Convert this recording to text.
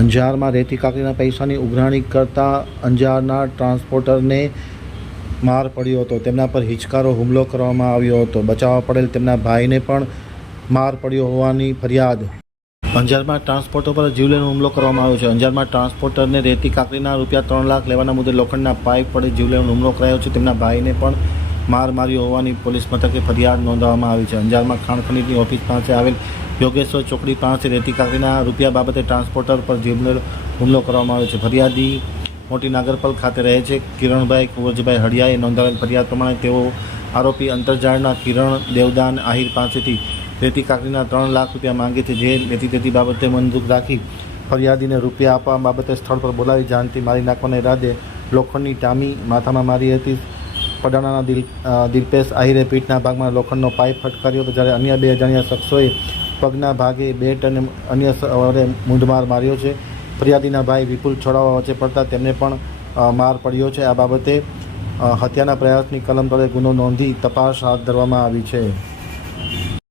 અંજારમાં રેતી કાકરીના પૈસાની ઉઘરાણી કરતા અંજારના ટ્રાન્સપોર્ટરને માર પડ્યો હતો. તેમના પર હિચકારો હુમલો કરવામાં આવ્યો હતો. બચાવવા પડેલ તેમના ભાઈને પણ માર પડ્યો હોવાની ફરિયાદ. અંજારમાં ટ્રાન્સપોર્ટર પર જીવલેણ હુમલો કરવામાં આવ્યો છે. અંજારમાં ટ્રાન્સપોર્ટરને રેતી કાકરીના ₹3 લાખ લેવાના મુદ્દે લોખંડના પાઇપ વડે જીવલેણ હુમલો કરાયો છે. તેમના ભાઈને પણ માર માર્યો હોવાની પોલીસ મથકે ફરિયાદ નોંધવામાં આવી છે. અંજારમાં ખાણ ખનીજની ઓફિસ પાસે આવેલ યોગેશ્વર ચોકડી પાસે રેતી કાકરીના રૂપિયા બાબતે ટ્રાન્સપોર્ટર પર જીવલેણ હુમલો કરવામાં આવ્યો છે. ફરિયાદી મોટી નાગરપલ ખાતે રહે છે. કિરણભાઈ કુંવરજીભાઈ હળિયાએ નોંધાવેલ ફરિયાદ પ્રમાણે તેઓ આરોપી અંતરજાળના કિરણ દેવદાન આહિર પાસેથી રેતી કાકરીના ₹3 લાખ માંગે છે. જે લેતી દેતી બાબતે બંદૂક રાખી ફરિયાદીને રૂપિયા આપવા બાબતે સ્થળ પર બોલાવી જાનથી મારી નાખવાના ઈરાદે લોખંડની ટામી માથામાં મારી હતી. પડાણાના દિલપેશ આહિરે પીઠના ભાગમાં લોખંડનો પાઇપ ફટકાર્યો હતો, જ્યારે અન્ય 2 અજાણ્યા શખ્સોએ પગના ભાગે બેટ અને અન્ય વડે મૂંઢમાર માર્યો છે. ફરિયાદીના ભાઈ વિપુલ છોડાવવા વચ્ચે પડતા તેમને પણ માર પડ્યો છે. આ બાબતે હત્યાના પ્રયાસની કલમ તળે ગુનો નોંધી તપાસ હાથ ધરવામાં આવી છે.